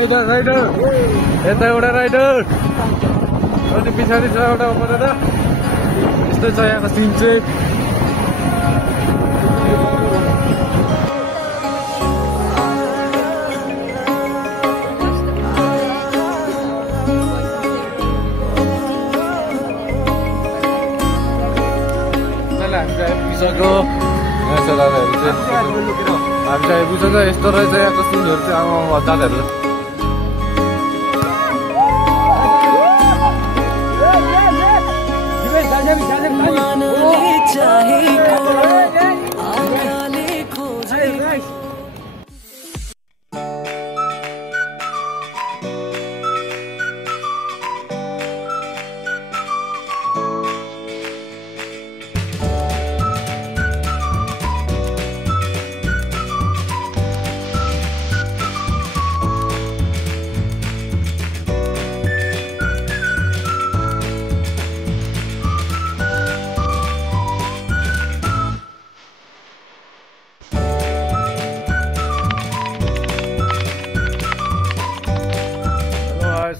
Rider यता एउटा rider अनि पछाडि छ एउटा परेर यस्तो छ यहाँको सिन चाहिँ। आइपुगिसक्यो यहाँ छ दादाहरू चाहिँ हामी चाहिँ आइपुगिसक्यो। यस्तो रहेछ यहाँको सिनहरू चाहिँ आमा दादाहरू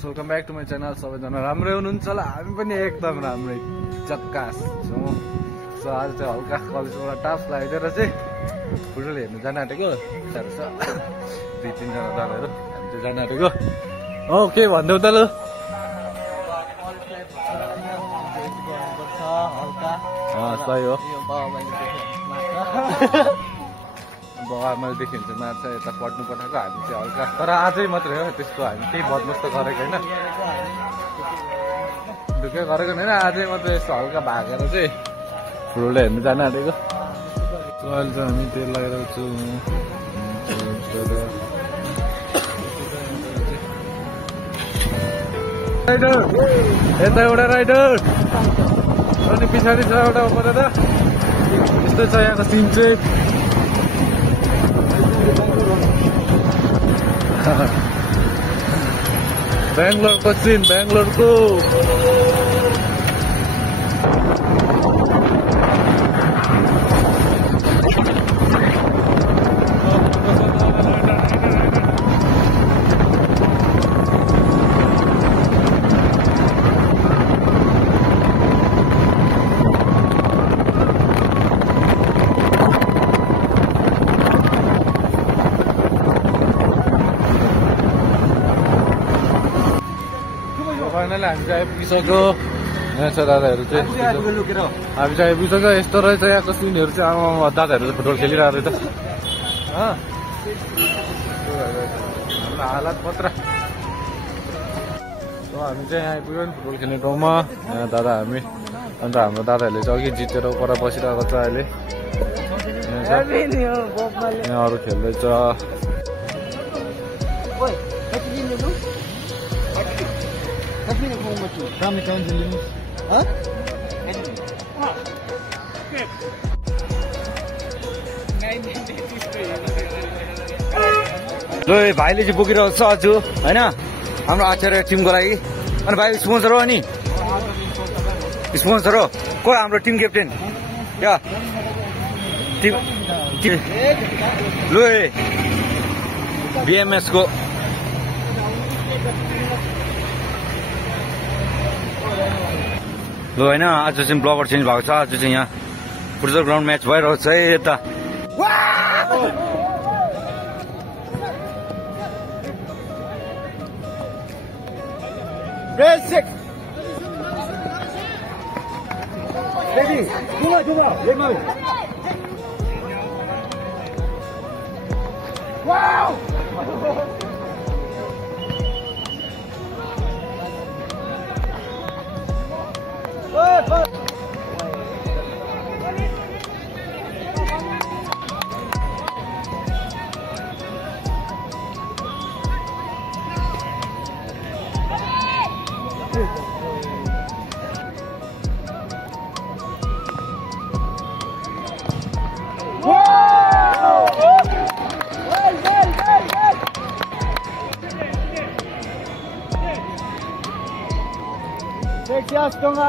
welcome back to my channel. सबैजना राम्रै हुनुहुन्छ होला, हामी पनि एकदम राम्रै जक्कास छौँ। सो आज चाहिँ हल्का कलेजबाट टास्क लगाइदिएर चाहिँ फुटबल हेर्नु जान आँटेको साह्रो छ। 2-3 जना दादाहरू हामी चाहिँ जान आँटेको। हो के भन्दैौ त लु? सही हो, बाबाआमाले देख्यो भने चाहिँ मार्छ। यता पढ्नु पठाएको हामी चाहिँ हल्का, तर आजै मात्रै हो त्यस्तो, हामी केही बदमास त गरेको होइन, ढुक्कै गरेको होइन। आजै मात्रै यस्तो हल्का भागेर चाहिँ फुटबल हेर्नु जान आँटेको। अहिले चाहिँ हामी तेल लगाइरहेको छु। राइडर यता एउटा राइडर अनि पछाडि छ एउटा परेर यस्तो छ यहाँको सिन चाहिँ। बेङ्गलोरको सिन, बेङ्गलोरको फाइनली हामी चाहिँ आइपुगिसक्यो। यहाँ छ दादाहरू चाहिँ हामी चाहिँ आइपुगिसक्यो। यस्तो रहेछ यहाँको सिनहरू चाहिँ आमा दादाहरू चाहिँ फुटबल खेलिरहेको रहेछ। हाम्रो हालत पत्र। हामी चाहिँ यहाँ आइपुग्यो नि फुटबल खेल्ने ठाउँमा। यहाँ दादा हामी, अन्त हाम्रो दादाहरूले चाहिँ अघि जितेर पर बसिरहेको छ अहिले। यहाँ अरू खेल्दैछ। ल भाइले चाहिँ बोकिरहेको छ अझ होइन हाम्रो आचार्य टिमको लागि। अनि भाइ स्पोन्सर हो, अनि स्पोन्सर हो को हाम्रो टिम क्याप्टेन या टिम लु बिएमएस को ल होइन। आज चाहिँ ब्लगर चेन्ज भएको छ। आज चाहिँ यहाँ फुटबल ग्राउन्ड म्याच भइरहेको छ है यता।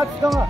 Setengah.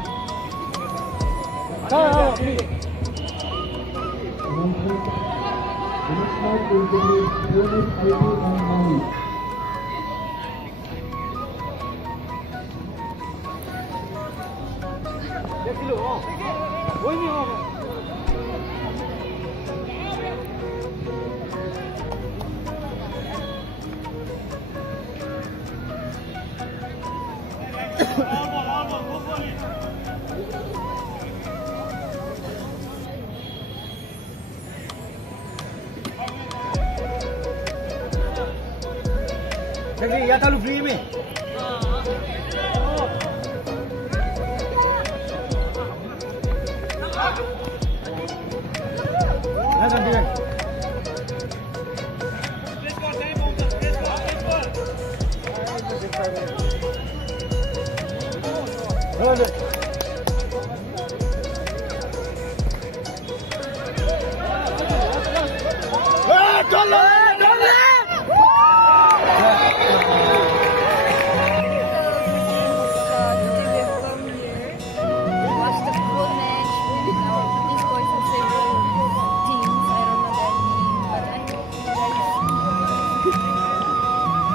या चालू फ्री में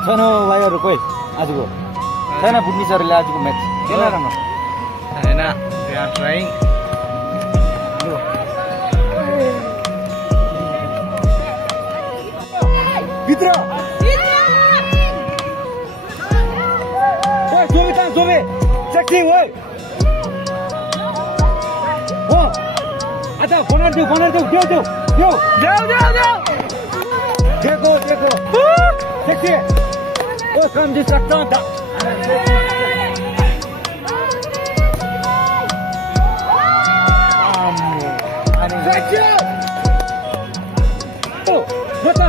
छैन भाइहरू कोही आजको छैन बुढ्नीसहरूले आजको म्याच किन राम्रो होइन दे आर ट्राइङ भित्र जोबे त जोबे सेक्सी ओइ हो अच्छा बनार देऊ देऊ देखो सेक्सी ओ कम दिसक्ता था सेक्सी ओ बता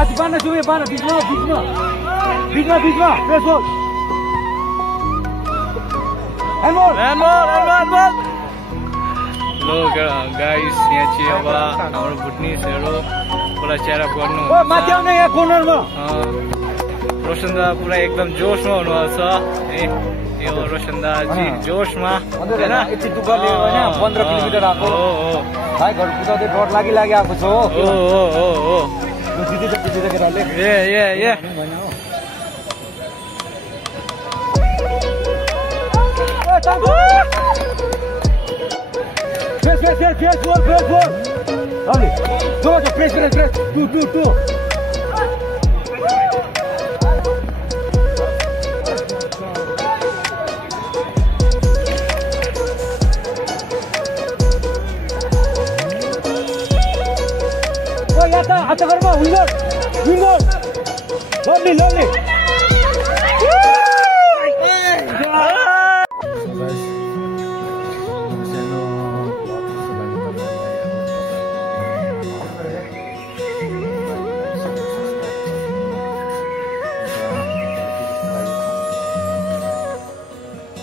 आज बाना जुए बाना बीचमा प्रेस हो एमोर लो गाइस यहाँ चाहिँ अब हाम्रो भुटनिसहरू पुरा चेयरअप गर्नु माथि आउने यहाँ कर्नरमा रोशन दा पुरा एकदम जोसमा हुनुहुन्छ है यो रोशन दा जी जोसमा हैन यति दुःखले हैन 15 किलोमिटर आएको भाइ घर कुदाउँदै डर लागि आएको छ हो दिदी केटाले ए Press, ball. Lovely. Go, press. Two. Oh, yata, hata karma, winner. Lovely.